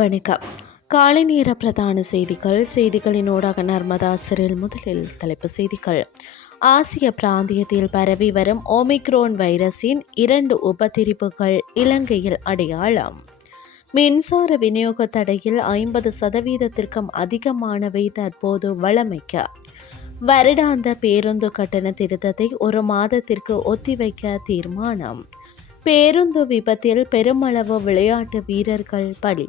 வணக்கம். காலை நேர பிரதான செய்திகள். செய்திகளின் ஊடாக நர்மதா சிறில் முதலில் தலைப்பு செய்திகள். ஆசிய பிராந்தியத்தில் பரவி வரும் ஓமிக்ரோன் வைரஸின் இரண்டு உபதிரிப்புகள் இலங்கையில் அடையாளம். மின்சார விநியோக தடையில் ஐம்பது சதவீதத்திற்கும் அதிகமானவை தற்போது வழமைக்க வருடாந்த பேருந்து கட்டண திருத்தத்தை ஒரு மாதத்திற்கு ஒத்திவைக்க தீர்மானம். பேருந்து விபத்தில் பெருமளவு விளையாட்டு வீரர்கள் பலி.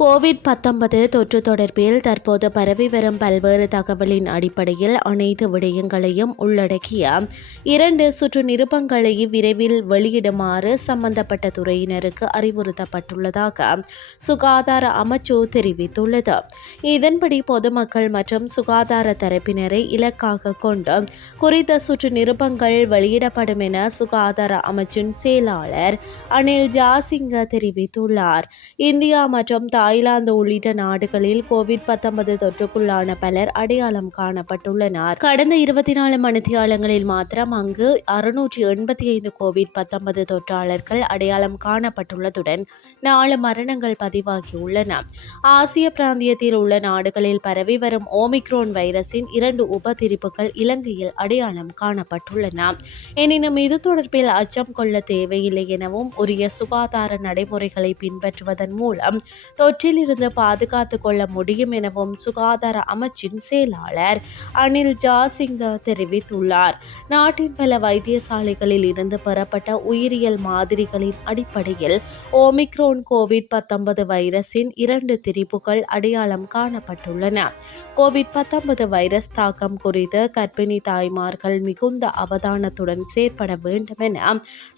கோவிட் பத்தொன்பது தொற்று தொடர்பில் தற்போது பரவி வரும் பல்வேறு தகவலின் அடிப்படையில் அனைத்து விடயங்களையும் உள்ளடக்கிய இரண்டு சுற்று நிருபங்களை விரைவில் வெளியிடுமாறு சம்பந்தப்பட்ட துறையினருக்கு அறிவுறுத்தப்பட்டுள்ளதாக சுகாதார அமைச்சு தெரிவித்துள்ளது. இதன்படி பொதுமக்கள் மற்றும் சுகாதார தரப்பினரை இலக்காக கொண்டு குறித்த சுற்று நிருபங்கள் வெளியிடப்படும் என சுகாதார அமைச்சின் செயலாளர் அனில் ஜாசிங்க தெரிவித்துள்ளார். இந்தியா மற்றும் தாய்லாந்து உள்ளிட்ட நாடுகளில் கோவிட் பத்தொன்பது தொற்றுக்குள்ளான பலர் அடையாளம் காணப்பட்டுள்ளனர். கடந்த இருபத்தி நாலு மணித்தியாலங்களில் மாத்திரம் அங்கு அறுநூற்றி எண்பத்தி ஐந்து கோவிட் பத்தொன்பது தொற்றாளர்கள் அடையாளம் காணப்பட்டுள்ளதுடன் நாலு மரணங்கள் பதிவாகியுள்ளன. ஆசிய பிராந்தியத்தில் உள்ள நாடுகளில் பரவி வரும் ஓமிக்ரோன் வைரஸின் இரண்டு உபதிரிப்புகள் இலங்கையில் அடையாளம் காணப்பட்டுள்ளன. எனினும் இது தொடர்பில் அச்சம் கொள்ள தேவையில்லை எனவும் உரிய சுகாதார நடைமுறைகளை பின்பற்றுவதன் மூலம் தொற்று அவற்றிலிருந்து பாதுகாத்து கொள்ள முடியும் எனவும் சுகாதார அமைச்சின் செயலாளர் அனில் ஜாசிங்க தெரிவித்துள்ளார். நாட்டின் பல வைத்தியசாலைகளில் இருந்து பெறப்பட்ட உயிரியல் மாதிரிகளின் அடிப்படையில் ஓமிக்ரோன் கோவிட் பத்தொன்பது வைரஸின் இரண்டு திரிப்புகள் அடையாளம் காணப்பட்டுள்ளன. கோவிட் பத்தொன்பது வைரஸ் தாக்கம் குறித்து கர்ப்பிணி தாய்மார்கள் மிகுந்த அவதானத்துடன் செயற்பட வேண்டும் என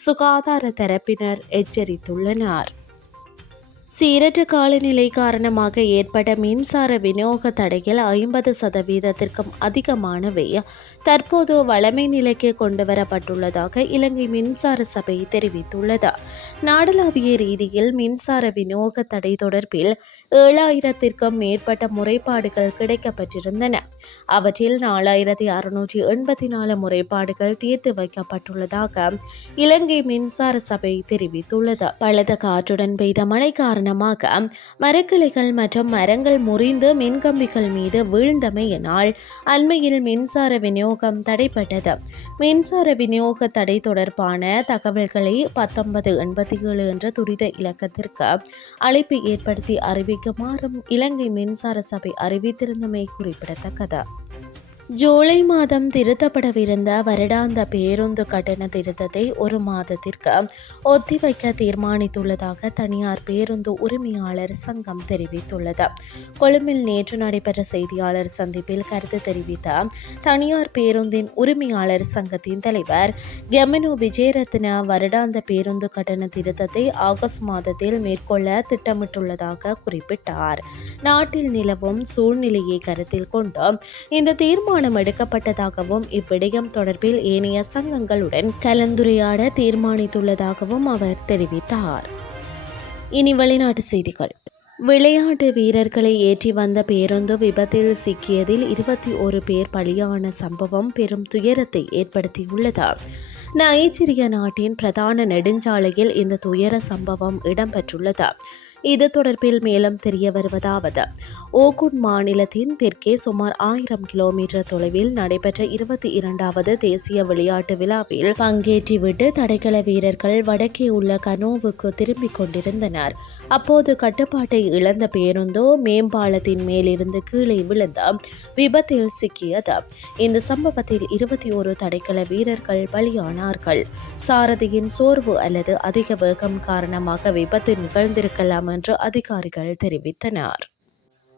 சுகாதார தரப்பினர் எச்சரித்துள்ளனர். சீரற்ற காலநிலை காரணமாக ஏற்பட்ட மின்சார விநியோக தடையில் ஐம்பது சதவீதத்திற்கும் அதிகமானவை தற்போது வளமை நிலைக்கு கொண்டுவரப்பட்டுள்ளதாக இலங்கை மின்சார சபை தெரிவித்துள்ளது. நாடளாவிய ரீதியில் மின்சார விநியோக தடை தொடர்பில் ஏழாயிரத்திற்கும் மேற்பட்ட முறைப்பாடுகள் கிடைக்கப்பட்டிருந்தன. அவற்றில் நாலாயிரத்தி அறுநூற்றி எண்பத்தி நாலு முறைப்பாடுகள் தீர்த்து வைக்கப்பட்டுள்ளதாக இலங்கை மின்சார சபை தெரிவித்துள்ளது. பலத காற்றுடன் பெய்த மழை காரணம் காரணமாக மரக்கிளைகள் மற்றும் மரங்கள் முறிந்து மின்கம்பிகள் மீது வீழ்ந்தமையினால் அண்மையில் மின்சார விநியோகம் தடைப்பட்டது. மின்சார விநியோக தடை தொடர்பான தகவல்களை பத்தொன்பது எண்பத்தி ஏழு என்ற துரித இலக்கத்திற்கு அழைப்பு ஏற்படுத்தி அறிவிக்குமாறும் இலங்கை மின்சார சபை அறிவித்திருந்தமை குறிப்பிடத்தக்கது. ஜூலை மாதம் திருத்தப்படவிருந்த வருடாந்த பேருந்து கட்டண திருத்தத்தை ஒரு மாதத்திற்கு ஒத்திவைக்க தீர்மானித்துள்ளதாக தனியார் பேருந்து உரிமையாளர் சங்கம் தெரிவித்துள்ளது. கொழும்பில் நேற்று நடைபெற்ற செய்தியாளர் சந்திப்பில் கருத்து தெரிவித்த தனியார் பேருந்தின் உரிமையாளர் சங்கத்தின் தலைவர் கெமனு விஜயரத்ன வருடாந்த பேருந்து கட்டண திருத்தத்தை ஆகஸ்ட் மாதத்தில் மேற்கொள்ள திட்டமிட்டுள்ளதாக குறிப்பிட்டார். நாட்டில் நிலவும் சூழ்நிலையை கருத்தில் கொண்டு இந்த தீர்மானம் தீர்மானம் எடுக்கப்பட்டதாகவும் இவ்விடயம் தொடர்பில் ஏனைய சங்கங்களுடன் கலந்துரையாட தீர்மானித்துள்ளதாகவும் அவர் தெரிவித்தார். இனி வெளிநாட்டு செய்திகள். விளையாட்டு வீரர்களை ஏற்றி வந்த பேருந்து விபத்தில் சிக்கியதில் இருபத்தி ஒரு பேர் பலியான சம்பவம் பெரும் துயரத்தை ஏற்படுத்தியுள்ளது. நைஜீரிய நாட்டின் பிரதான நெடுஞ்சாலையில் இந்த துயர சம்பவம் இடம்பெற்றுள்ளது. இது தொடர்பில் மேலும் தெரிய வருவதாவது ஓகுன் மாநிலத்தின் தெற்கே சுமார் ஆயிரம் கிலோமீட்டர் தொலைவில் நடைபெற்ற இருபத்தி இரண்டாவது தேசிய விளையாட்டு விழாவில் பங்கேற்றிவிட்டு தடைக்கல வீரர்கள் வடக்கே உள்ள கனோவுக்கு திரும்பிக் கொண்டிருந்தனர். அப்போது கட்டுப்பாட்டை இழந்த பேருந்தோ மேம்பாலத்தின் மேலிருந்து கீழே விழுந்த விபத்தில் சிக்கியது. இந்த சம்பவத்தில் இருபத்தி ஒரு தடைக்கல வீரர்கள் பலியானார்கள். சாரதியின் சோர்வு அல்லது அதிக வேகம் காரணமாக விபத்து நிகழ்ந்திருக்கலாம் என்று அதிகாரிகள் தெரிவித்தனர்.